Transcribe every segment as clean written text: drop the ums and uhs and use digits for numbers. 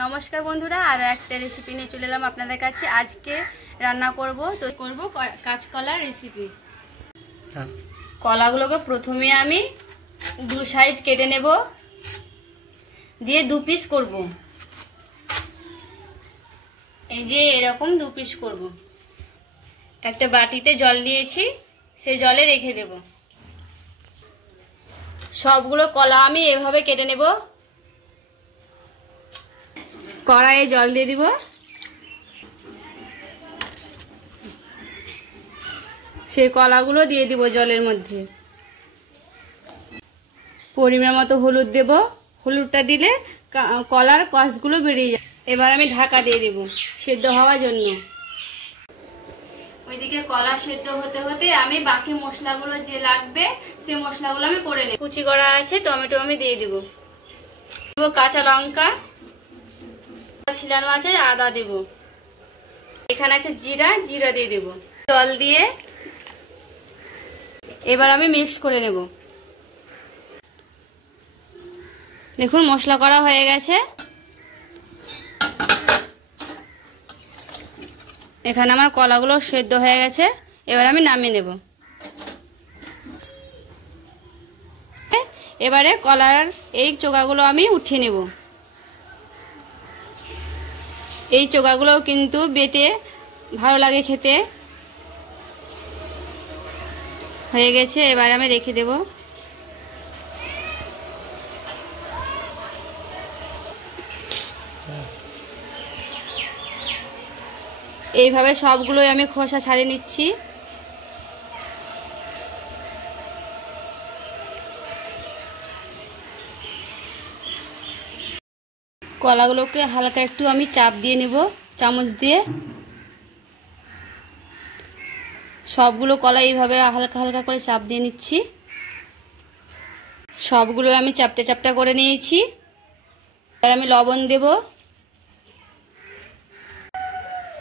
নমস্কার বন্ধুরা, আরো একটা রেসিপি নিয়ে চলে এলাম আপনাদের কাছে। আজকে রান্না করব কাঁচকলার রেসিপি। কলাগুলোকে প্রথমে আমি দু সাইড কেটে নেব, দিয়ে দু পিস করব। এই যে এরকম দু পিস করব। একটা বাটিতে জল নিয়েছি, সেই জলে রেখে দেব। সবগুলো কলা আমি এভাবে কেটে নেব। কড়াইয়ে জল দিয়ে দিব, সেই কলাগুলো দিয়ে দিব জলের মধ্যে। পরিমাণ মতো হলুদ দেব, হলুদটা দিলে কলার কষগুলো বেরিয়ে যায়। এবার আমি ঢাকা দিয়ে দেব সেদ্ধ হওয়ার জন্য। ওইদিকে কলা সেদ্ধ হতে হতে আমি বাকি মশলাগুলো যে লাগবে সেই মশলাগুলো আমি করে নেব। কুচি করা আছে টমেটো আমি দিয়ে দিব, কাঁচা লঙ্কা ছিলানো আছে, আদা দেব, এখানে আছে জিরা, জিরা দিয়ে দেব। জল দিয়ে এবার আমি মিক্স করে নেব। দেখুন মশলা করা হয়ে গেছে। এখানে আমার কলাগুলো সেদ্ধ হয়ে গেছে, এবার আমি নামিয়ে নেব। এবারে কলার এই চোকাগুলো আমি উঠিয়ে নেব। এই চোকাগুলোও কিন্তু বেটে ভালো লাগে খেতে। হয়ে গেছে, এবার আমি রেখে দেব। এইভাবে সবগুলোই আমি খোসা ছাড়িয়ে নিচ্ছি। কলাগুলোকে হালকা একটু আমি চাপ দিয়ে নেব চামচ দিয়ে। সবগুলো কলা এইভাবে হালকা হালকা করে চাপ দিয়ে নিচ্ছি। সবগুলো আমি চাপটা চাপটা করে নিয়েছি। এবার আমি লবণ দেব,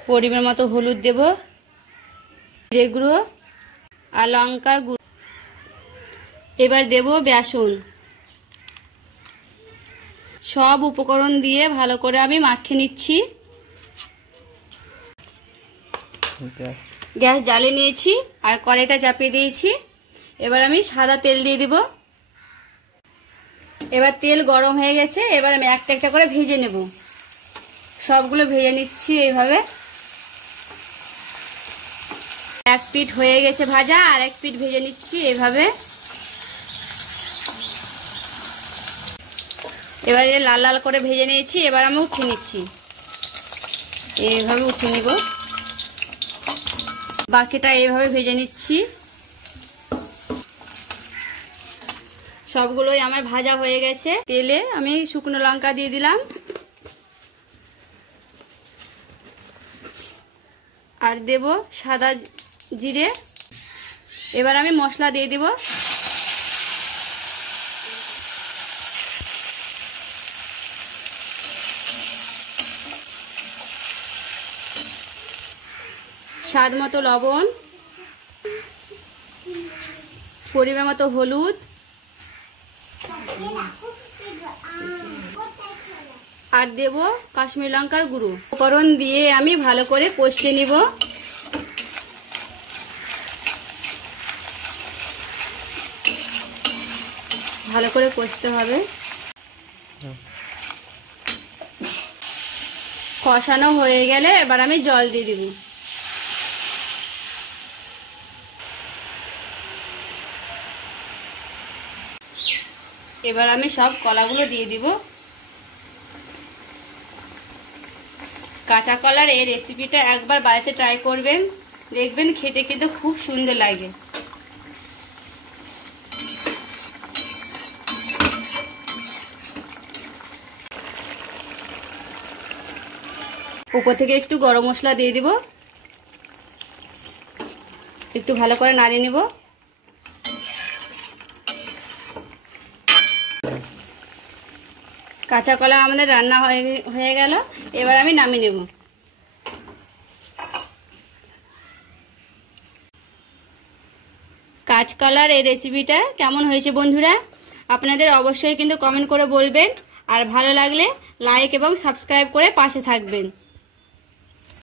পরিমাণ মতো হলুদ দেব, জিরে গুঁড়ো আর লঙ্কার গুঁড়ো। এবার দেব বেসন। সব উপকরণ দিয়ে ভালো করে আমি মাখিয়ে নিচ্ছি। গ্যাস জ্বালিয়ে নিয়েছি আর কড়াইটা চাপিয়ে দিয়েছি। এবার আমি সাদা তেল দিয়ে দিব। এবার তেল গরম হয়ে গেছে, এবার আমি একটা একটা করে ভেজে নেব। সবগুলো ভেজে নিচ্ছি এইভাবে। এক পিঠ হয়ে গেছে ভাজা, আর এক পিঠ ভেজে নিচ্ছি এইভাবে। এবারে লাল লাল করে ভেজে নিয়েছি, এবার আমি উঠিয়ে নিচ্ছি। এইভাবে উঠিয়ে নিব। বাকিটা এইভাবে ভেজে নিচ্ছি। সবগুলোই আমার ভাজা হয়ে গেছে। তেলে আমি শুকনো লঙ্কা দিয়ে দিলাম, আর দেব সাদা জিরে। এবার আমি মশলা দিয়ে দিব। স্বাদ মতো লবণ, পরিমাণ মতো হলুদ, আর দেব কাশ্মীরি লঙ্কার গুঁড়ো। উপকরণ দিয়ে আমি ভালো করে কষিয়ে নিব। ভালো করে কষতে হবে। কষানো হয়ে গেলে এবার আমি জল দিয়ে দিব। এবার আমি সব কলাগুলো দিয়ে দিব। কাঁচা কলার এই রেসিপিটা একবার বাড়িতে ট্রাই করবেন, দেখবেন খেতে কিন্তু খুব সুন্দর লাগে। উপর থেকে একটু গরম মশলা দিয়ে দিব। একটু ভালো করে নাড়িয়ে নেব। কাঁচা কলা আমাদের রান্না হয়ে গেল, এবার আমি নামিয়ে নেব। কাঁচকলার এই রেসিপিটা কেমন হয়েছে বন্ধুরা, আপনাদের অবশ্যই কিন্তু কমেন্ট করে বলবেন। আর ভালো লাগলে লাইক এবং সাবস্ক্রাইব করে পাশে থাকবেন।